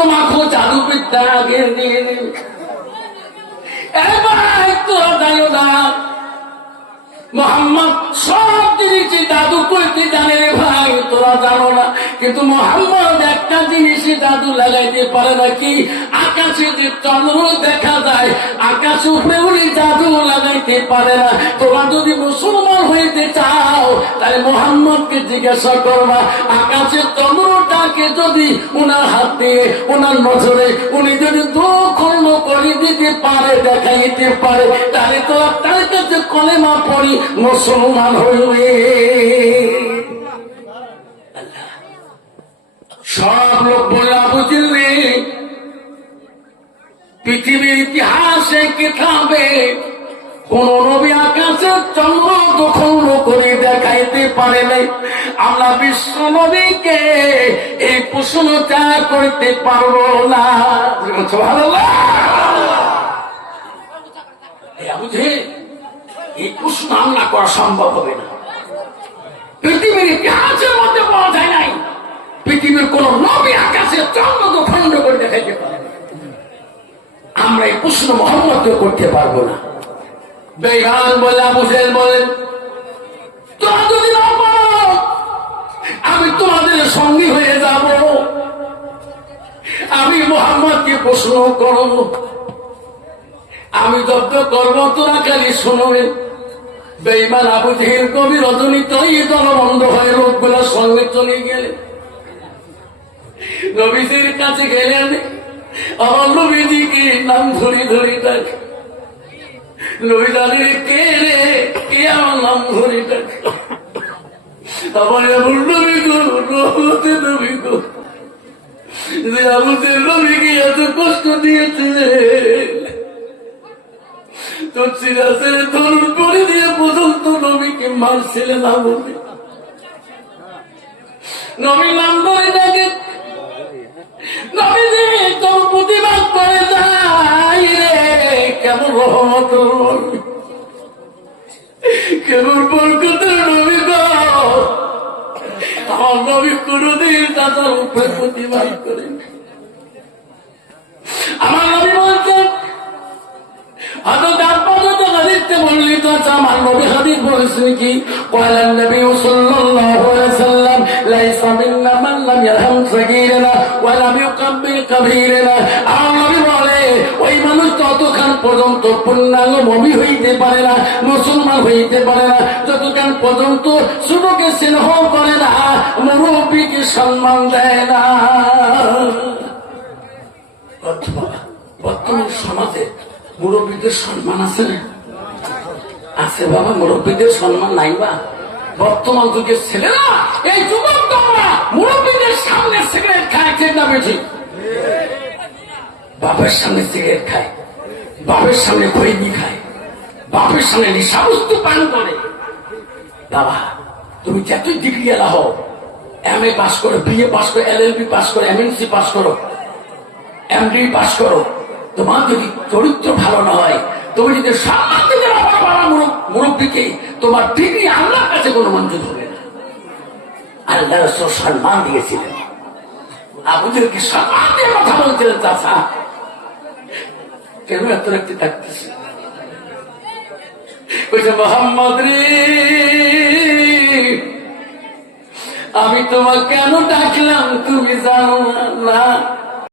তোমাকে জাদু বিদ্যা আগে দিয়ে দেবে এবার তোরা জানো না মোহাম্মদ সব জিনিসই জাদু করতে জানে রে ভাই, তোরা জানো না। কিন্তু মোহাম্মদ একটা জিনিসই জাদু লাগাইতে পারে আকাশে যে চন্দ্র দেখা যায়, আকাশ উপরে উনি জাদু লাগাইতে পারে না। যদি মুসলমান হইতে চাও, তাহলে মোহাম্মদকে জিজ্ঞাসা করবা আকাশের চন্দ্রটাকে যদি উনার হাতে উনার নজরে উনি যদি দুখণ্ড করে দিতে পারে, দেখাইতে পারে, তাহলে তার কলেমা পড়ি মুসলমান হইবে সব লোক বলে বুঝলি পৃথিবীর ইতিহাসে কিতাবে কোন নবী আকাশে চন্দ্র দখল করে দেখাইতে পারে নাই। আমরা বিশ্ব নবীকে এই প্রশ্নটা করতে পারব না। বুঝে এই প্রশ্ন আমরা করা সম্ভব হবে না। পৃথিবীর ইতিহাসের মধ্যে পাওয়া যায় নাই। পৃথিবীর কোন নবী আকাশে চন্দ্র খণ্ড করে দেখাইতে পারে আমরা এই প্রশ্ন মোহাম্মদকে করতে পারব না। বেগান বলে বলেন তোরা যদি না পারো আমি তোমাদের সঙ্গী হয়ে যাব। আমি মোহাম্মদকে প্রশ্ন করব। আমি যত করব তোরা খালি শুনবে। বেইমান আবু জেহের কবি রজনীত, এই দলবন্ধ হয়ে লোকগুলোর সঙ্গে চলে গেলেন নবীজির কাছে গেলেন, আমার নবীজিকে নাম ধরি ধরি ডাকে। নবী জানে কে রে, কে আমার নাম ধরি ডাকে? আমার এমন নবী গো রহমতে নবী গো, যে আমাদের নবীকে এত কষ্ট দিয়েছে। নবী প্রতিবাদ করে যাই রে কেমন কেমন নবী আমার নবী কোনদিন উপরে প্রতিবাদ করেন আমার নবী বলছেন হযরত আব্বাস তো হাদিসে বর্ণিত আছে আমার নবী হাদিস বলেছে কি কয়লান নবী সাল্লাল্লাহু আলাইহি সাল্লাম লাইসা মিন্না মান লাম ইয়ারহাম সাগীরানা ওয়া লাম ইউকাব্বির কাবীরানা আর ওই মানুষ ততক্ষণ পর্যন্ত পূর্ণাঙ্গ মমি হইতে পারে না, মুসলমান হইতে পারে না, যতক্ষণ পর্যন্ত শুভকে স্নেহ করে না, মুরব্বীকে সম্মান দেয় না। বর্তমান সমাজে মুরব্বীদের সম্মান আছে না? আছে বাবা, মুরব্বীদের সম্মান নাই বা। বর্তমান যুগের ছেলেরা, এই যুবক তোমরা মুরব্বীদের সামনে সিগারেট খায়, ঠিক না বেশি বাপের সামনে সিগারেট খায়, বাপের সামনে খৈনি খায়, বাপের সামনে নিশাবস্তু পান করে। বাবা, তুমি যতই ডিগ্রি এলা হও এম এ পাস করো বিএ পাস করো এল এল বি পাস করো এমএনসি পাস করো এমডি পাস করো, তোমার যদি চরিত্র ভালো না হয়, তুমি যদি সম্মান দিতে মুরব্বীকে তোমার ডিগ্রি আল্লাহর কাছে কোনো মঞ্জুর হবে না। আল্লাহ রসুল সম্মান দিয়েছিলেন। আবুদেরকে সম্মান দিয়ে কথা বলছিলেন চাষা কেন এত রাখতে থাকতেছে মোহাম্মদ রে, আমি তোমাকে কেন ডাকলাম? তুমি জানো না।